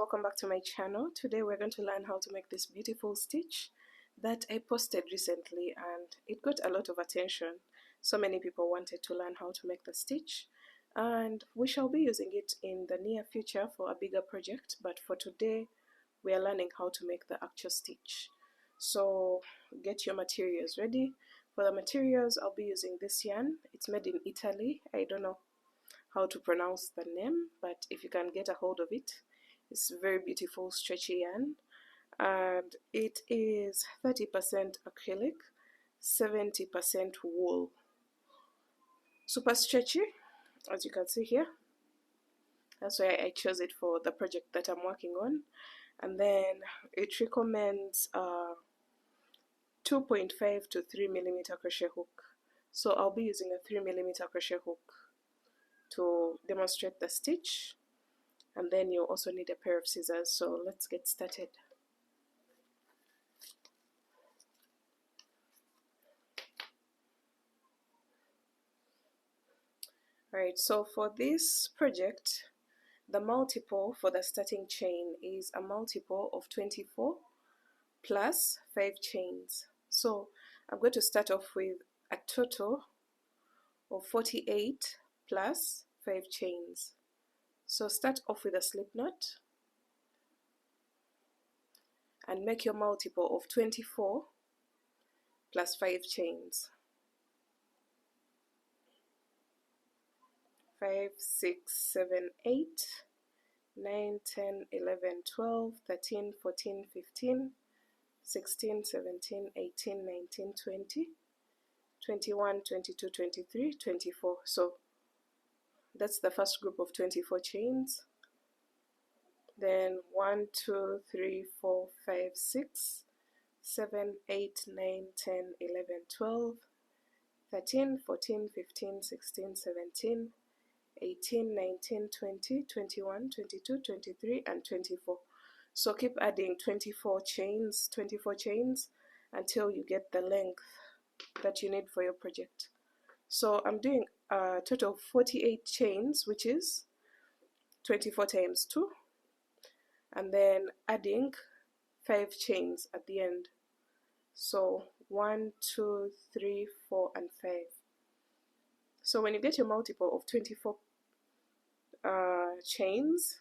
welcome back to my channel. Today we're going to learn how to make this beautiful stitch that I posted recently, and it got a lot of attention. So many people wanted to learn how to make the stitch, and we shall be using it in the near future for a bigger project, but for today we are learning how to make the actual stitch. So get your materials ready. For the materials, I'll be using this yarn. It's made in Italy. I don't know how to pronounce the name, but if you can get a hold of it, it's very beautiful stretchy yarn, and it is 30% acrylic, 70% wool. Super stretchy, as you can see here. That's why I chose it for the project that I'm working on. And then it recommends 2.5 to 3 millimeter crochet hook. So I'll be using a 3 millimeter crochet hook to demonstrate the stitch, and then you also need a pair of scissors. So let's get started. Alright, so for this project, the multiple for the starting chain is a multiple of 24 plus 5 chains. So I'm going to start off with a total of 48 plus 5 chains. So start off with a slip knot and make your multiple of 24 plus 5 chains. 5, 6, 7, 8, 9, 10, 11, 12, 13, 14, 15, 16, 17, 18, 19, 20, 21, 22, 23, 24. So that's the first group of 24 chains. Then 1, 2, 3, 4, 5, 6, 7, 8, 9, 10, 11, 12, 13, 14, 15, 16, 17, 18, 19, 20, 21, 22, 23, and 24. So keep adding 24 chains until you get the length that you need for your project. So I'm doing a total of 48 chains, which is 24 times 2, and then adding 5 chains at the end. So 1, 2, 3, 4, and 5. So when you get your multiple of 24 chains,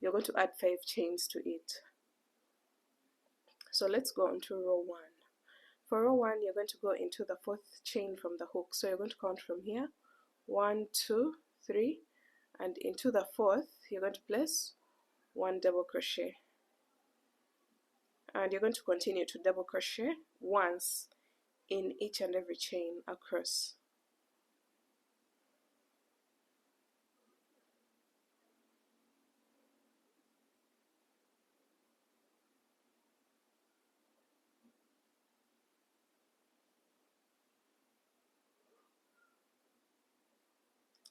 you're going to add 5 chains to it. So let's go on to row 1. For row 1, you're going to go into the 4th chain from the hook. So you're going to count from here, 1, 2, 3, and into the 4th you're going to place 1 double crochet, and you're going to continue to double crochet once in each and every chain across.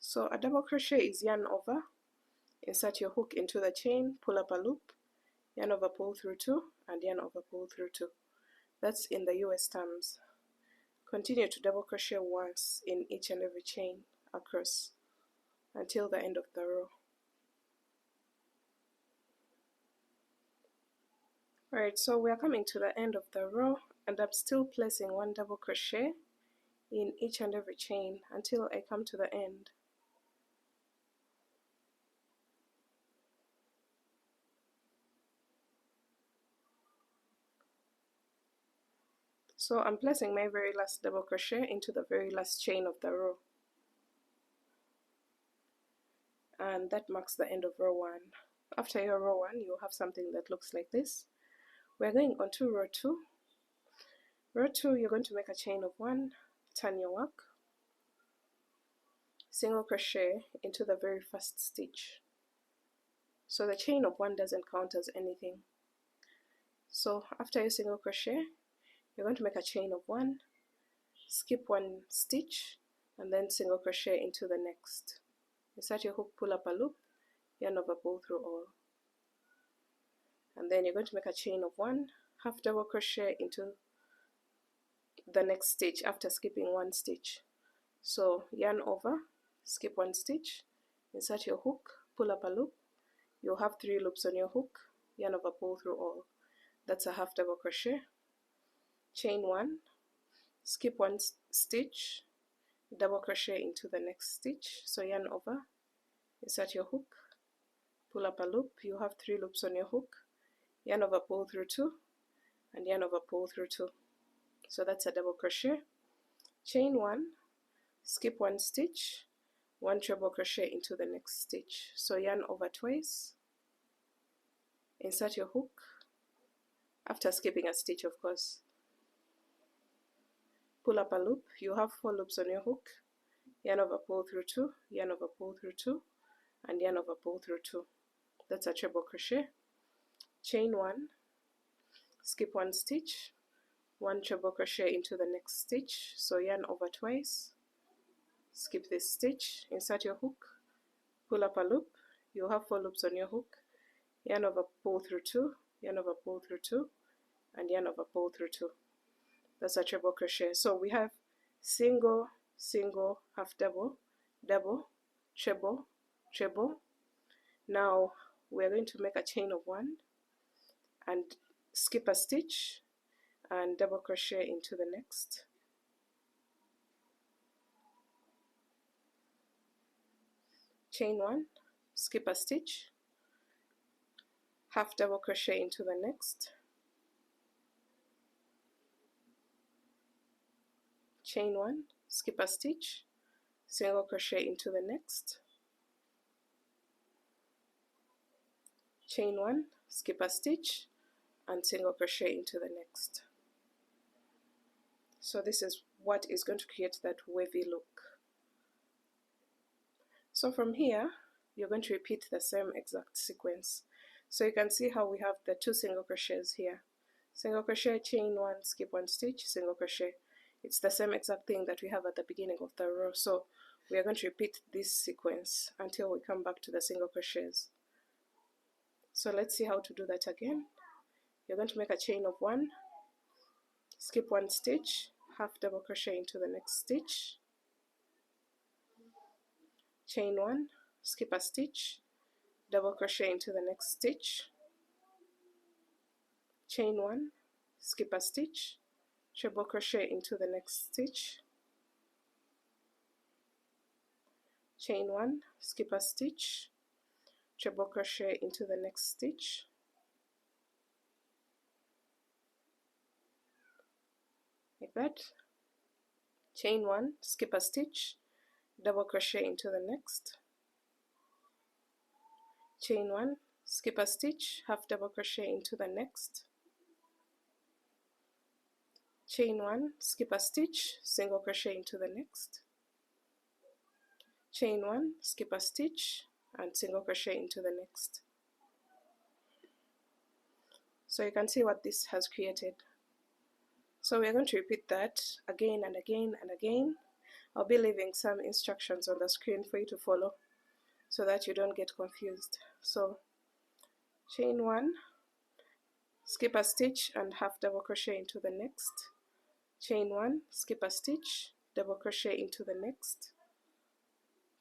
So a double crochet is yarn over, insert your hook into the chain, pull up a loop, yarn over, pull through 2, and yarn over, pull through 2. That's in the US terms. Continue to double crochet once in each and every chain across until the end of the row. Alright, so we are coming to the end of the row, and I'm still placing 1 double crochet in each and every chain until I come to the end. So I'm placing my very last double crochet into the very last chain of the row, and that marks the end of row 1. After your row 1, you'll have something that looks like this. We're going on to row 2. Row 2, you're going to make a chain of 1, turn your work, single crochet into the very first stitch. So the chain of 1 doesn't count as anything. So after your single crochet, you're going to make a chain of 1, skip 1 stitch, and then single crochet into the next. Insert your hook, pull up a loop, yarn over, pull through all, and then you're going to make a chain of 1, half double crochet into the next stitch after skipping 1 stitch. So yarn over, skip 1 stitch, insert your hook, pull up a loop, you'll have 3 loops on your hook, yarn over, pull through all. That's a half double crochet, chain 1, skip 1 stitch, double crochet into the next stitch. So yarn over, insert your hook, pull up a loop, you have 3 loops on your hook, yarn over, pull through 2, and yarn over, pull through 2. So that's a double crochet, chain 1, skip 1 stitch, 1 treble crochet into the next stitch. So yarn over twice, insert your hook, after skipping a stitch of course, pull up a loop, you have 4 loops on your hook, yarn over, pull through 2, yarn over, pull through 2, and yarn over, pull through 2. That's a treble crochet, chain 1, skip 1 stitch, 1 treble crochet into the next stitch. So yarn over twice, skip this stitch, insert your hook, pull up a loop, you have 4 loops on your hook, yarn over, pull through 2, yarn over, pull through 2, and yarn over, pull through 2. That's a treble crochet. So we have single, single, half double, double, treble, treble. Now we're going to make a chain of 1 and skip a stitch and double crochet into the next. Chain 1, skip a stitch, half double crochet into the next, chain 1, skip a stitch, single crochet into the next, chain 1, skip a stitch, and single crochet into the next. So this is what is going to create that wavy look. So from here you're going to repeat the same exact sequence. So you can see how we have the 2 single crochets here, single crochet, chain 1, skip 1 stitch, single crochet. It's the same exact thing that we have at the beginning of the row. So we are going to repeat this sequence until we come back to the single crochets. So let's see how to do that again. You're going to make a chain of 1, skip 1 stitch, half double crochet into the next stitch, chain 1, skip a stitch, double crochet into the next stitch, chain 1, skip a stitch, treble crochet into the next stitch, chain 1, skip a stitch, treble crochet into the next stitch, like that, chain 1, skip a stitch, double crochet into the next, chain 1, skip a stitch, half double crochet into the next, chain 1, skip a stitch, single crochet into the next, chain 1, skip a stitch, and single crochet into the next. So you can see what this has created. So we're going to repeat that again and again and again. I'll be leaving some instructions on the screen for you to follow so that you don't get confused. So chain 1, skip a stitch and half double crochet into the next, chain 1, skip a stitch, double crochet into the next,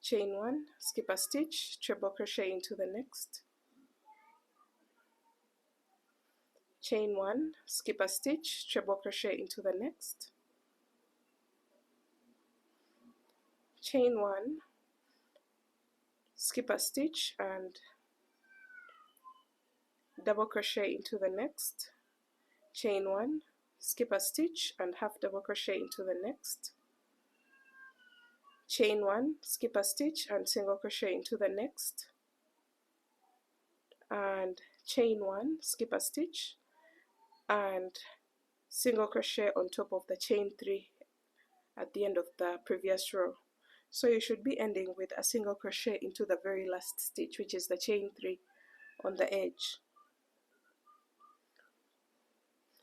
chain 1, skip a stitch, treble crochet into the next, chain 1, skip a stitch, treble crochet into the next, chain 1, skip a stitch and double crochet into the next, chain 1, skip a stitch and half double crochet into the next, chain 1, skip a stitch and single crochet into the next, and chain 1, skip a stitch and single crochet on top of the chain 3 at the end of the previous row. So you should be ending with a single crochet into the very last stitch, which is the chain 3 on the edge.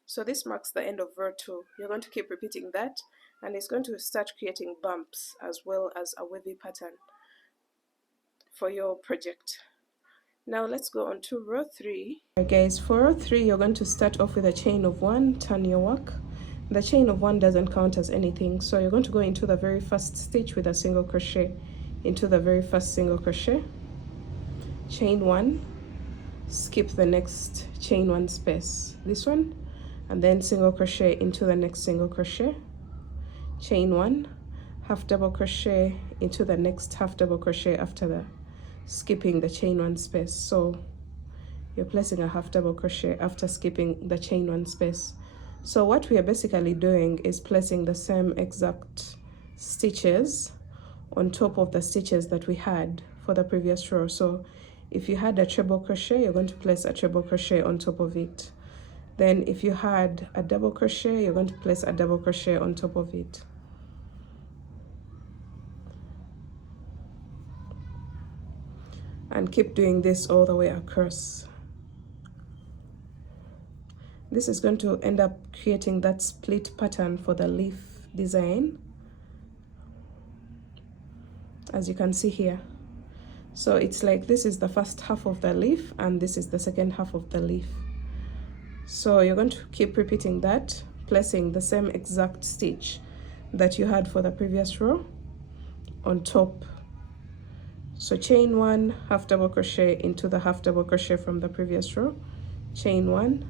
So this marks the end of row 2. You're going to keep repeating that, and it's going to start creating bumps as well as a wavy pattern for your project. Now let's go on to row 3. Alright guys, for row 3 you're going to start off with a chain of 1, turn your work. The chain of 1 doesn't count as anything, so you're going to go into the very first stitch with a single crochet into the very first single crochet, chain 1, skip the next chain one space, this one, and then single crochet into the next single crochet, chain one, half double crochet into the next half double crochet after the skipping the chain one space. So you're placing a half double crochet after skipping the chain one space. So what we are basically doing is placing the same exact stitches on top of the stitches that we had for the previous row. So if you had a treble crochet, you're going to place a treble crochet on top of it. Then if you had a double crochet, you're going to place a double crochet on top of it. And keep doing this all the way across. This is going to end up creating that split pattern for the leaf design, as you can see here. So it's like this is the first half of the leaf and this is the second half of the leaf. So you're going to keep repeating that, placing the same exact stitch that you had for the previous row on top. So chain one, half double crochet into the half double crochet from the previous row, chain one,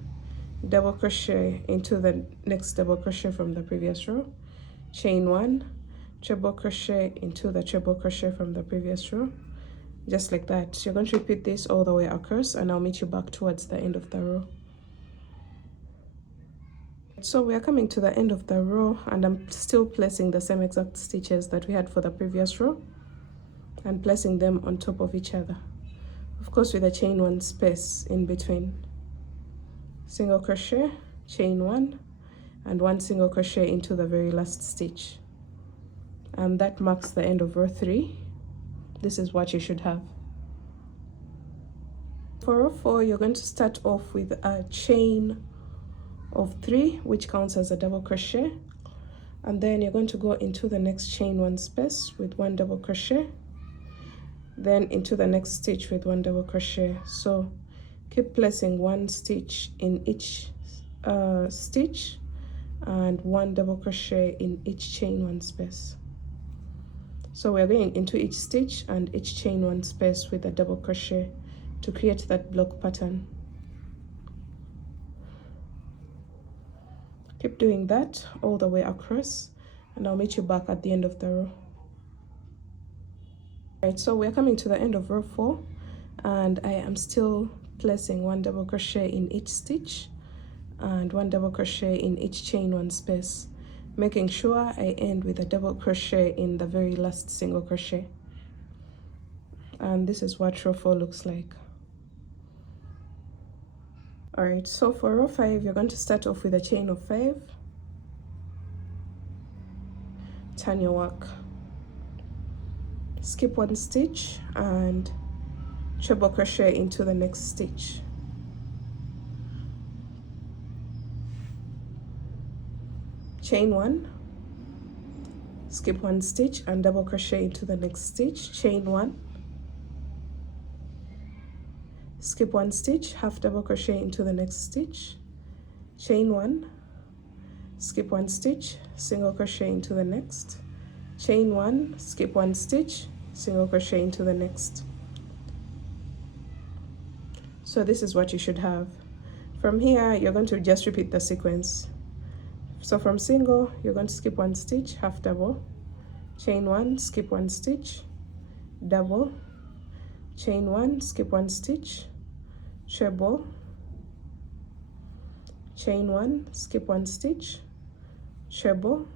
double crochet into the next double crochet from the previous row, chain one, treble crochet into the treble crochet from the previous row, just like that. You're going to repeat this all the way across, and I'll meet you back towards the end of the row. So we are coming to the end of the row, and I'm still placing the same exact stitches that we had for the previous row and placing them on top of each other, of course with a chain one space in between. Single crochet, chain one, and one single crochet into the very last stitch, and that marks the end of row 3. This is what you should have. For row 4, you're going to start off with a chain of 3, which counts as a double crochet, and then you're going to go into the next chain one space with one double crochet, then into the next stitch with one double crochet. So keep placing one stitch in each stitch and one double crochet in each chain one space. So we're going into each stitch and each chain one space with a double crochet to create that block pattern. Keep doing that all the way across, and I'll meet you back at the end of the row. Right, so we're coming to the end of row 4, and I am still placing one double crochet in each stitch and one double crochet in each chain one space, making sure I end with a double crochet in the very last single crochet. And this is what row 4 looks like. All right, so for row 5, you're going to start off with a chain of 5, turn your work, skip one stitch and treble crochet into the next stitch, chain one, skip one stitch and double crochet into the next stitch, chain one, skip one stitch, half double crochet into the next stitch, chain one, skip one stitch, single crochet into the next, chain one, skip one stitch, single crochet into the next. So this is what you should have. From here, you're going to just repeat the sequence. So from single, you're going to skip one stitch, half double, chain one, skip one stitch, double, chain one, skip one stitch, treble, chain one, skip one stitch, treble,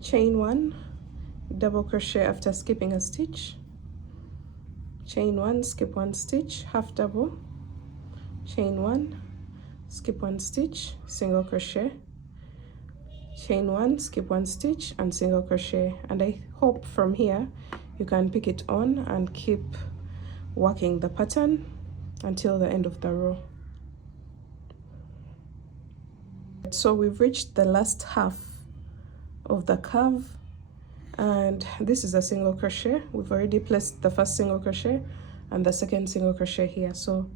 chain one, double crochet after skipping a stitch, chain one, skip one stitch, half double, chain one, skip one stitch, single crochet, chain one, skip one stitch and single crochet. And I hope from here you can pick it on and keep working the pattern until the end of the row. So we've reached the last half of the curve, and this is a single crochet. We've already placed the first single crochet and the second single crochet here. So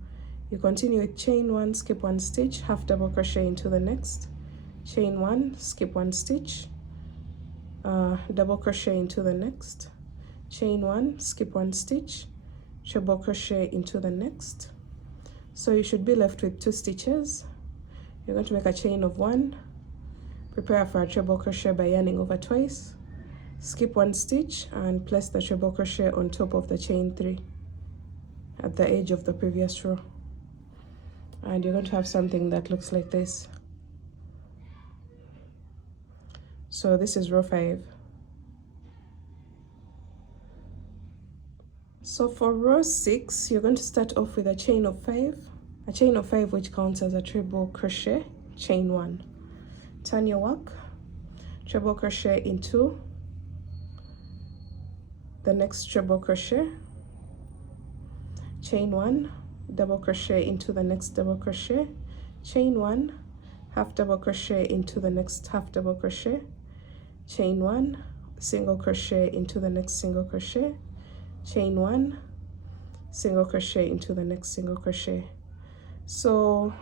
you continue with chain one, skip one stitch, half double crochet into the next, chain one, skip one stitch, double crochet into the next, chain one, skip one stitch, treble crochet into the next. So you should be left with 2 stitches. You're going to make a chain of 1, prepare for a treble crochet by yarning over twice, skip 1 stitch and place the treble crochet on top of the chain 3 at the edge of the previous row, and you're going to have something that looks like this. So this is row 5. So for row 6, you're going to start off with a chain of 5, which counts as a treble crochet, chain 1. Turn your work, treble crochet into the next treble crochet, chain 1, double crochet into the next double crochet, chain 1, half double crochet into the next half double crochet, chain 1, single crochet into the next single crochet, chain 1, single crochet into the next single crochet. So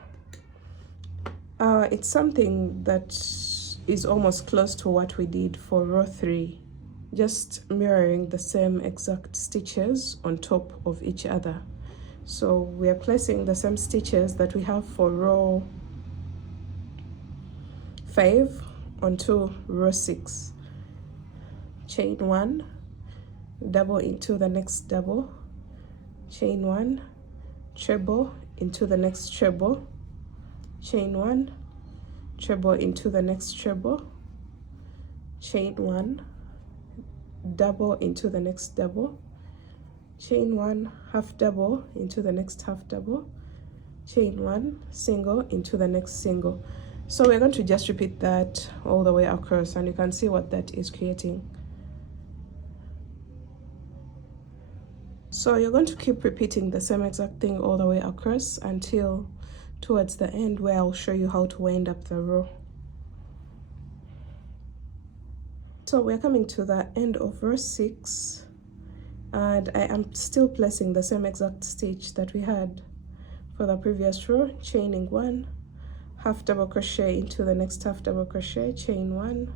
it's something that is almost close to what we did for row 3, just mirroring the same exact stitches on top of each other. So we are placing the same stitches that we have for row 5 onto row 6. Chain 1, double into the next double, chain 1, treble into the next treble, chain 1, treble into the next treble, chain 1, double into the next double, chain 1, half double into the next half double, chain 1, single into the next single. So we're going to just repeat that all the way across, and you can see what that is creating. So you're going to keep repeating the same exact thing all the way across until towards the end, where I'll show you how to wind up the row. So we're coming to the end of row 6, and I am still placing the same exact stitch that we had for the previous row, chaining 1, half double crochet into the next half double crochet, chain 1,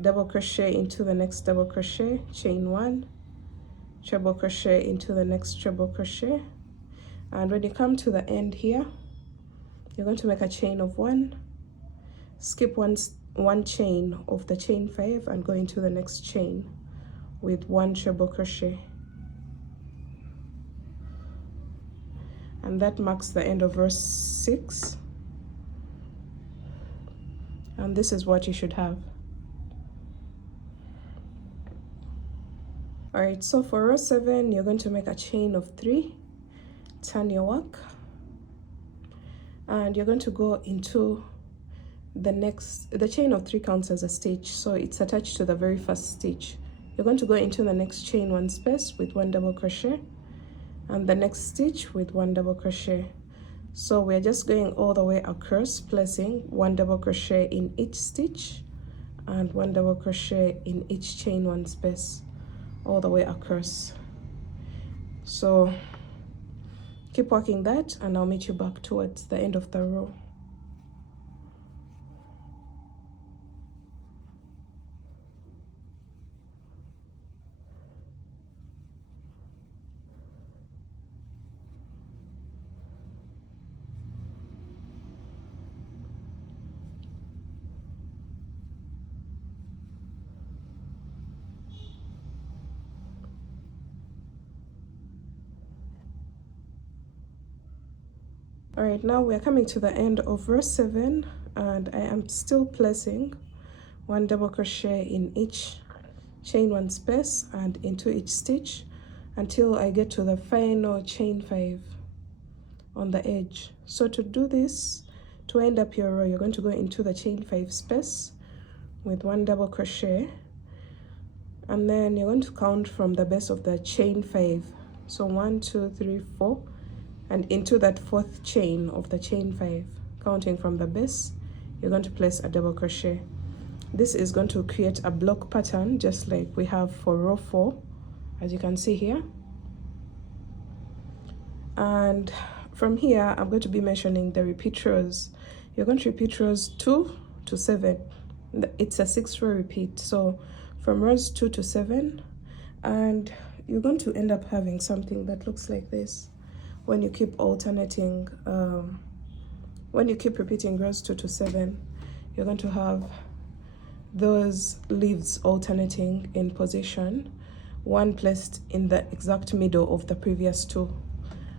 double crochet into the next double crochet, chain 1, treble crochet into the next treble crochet. And when you come to the end here, you're going to make a chain of 1, skip one chain of the chain 5 and go into the next chain with 1 treble crochet, and that marks the end of row 6, and this is what you should have. All right, so for row 7, you're going to make a chain of 3, turn your work, and you're going to go into the chain of 3 counts as a stitch, so it's attached to the very first stitch. You're going to go into the next chain 1 space with 1 double crochet, and the next stitch with 1 double crochet. So we're just going all the way across, placing 1 double crochet in each stitch and 1 double crochet in each chain 1 space all the way across. So keep working that, and I'll meet you back towards the end of the row. All right, now we're coming to the end of row 7, and I am still placing 1 double crochet in each chain 1 space and into each stitch until I get to the final chain 5 on the edge. So to do this, to end up your row, you're going to go into the chain 5 space with 1 double crochet, and then you're going to count from the base of the chain 5. So 1, 2, 3, 4, and into that 4th chain of the chain 5, counting from the base, you're going to place a double crochet. This is going to create a block pattern just like we have for row 4, as you can see here. And from here, I'm going to be mentioning the repeat rows. You're going to repeat rows 2 to 7. It's a 6-row repeat, so from rows 2 to 7, and you're going to end up having something that looks like this when you keep alternating, when you keep repeating rows 2 to 7. You're going to have those leaves alternating in position, one placed in the exact middle of the previous two,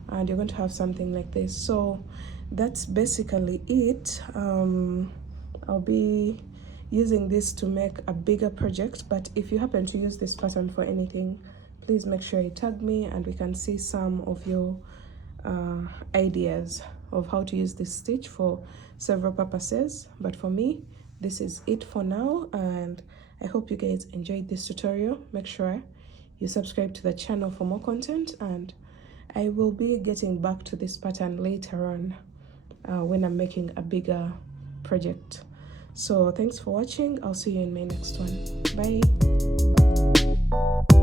and you're going to have something like this. So that's basically it. I'll be using this to make a bigger project, but if you happen to use this pattern for anything, please make sure you tag me and we can see some of your ideas of how to use this stitch for several purposes. But for me, this is it for now, and I hope you guys enjoyed this tutorial. Make sure you subscribe to the channel for more content, and I will be getting back to this pattern later on when I'm making a bigger project. So thanks for watching. I'll see you in my next one. Bye.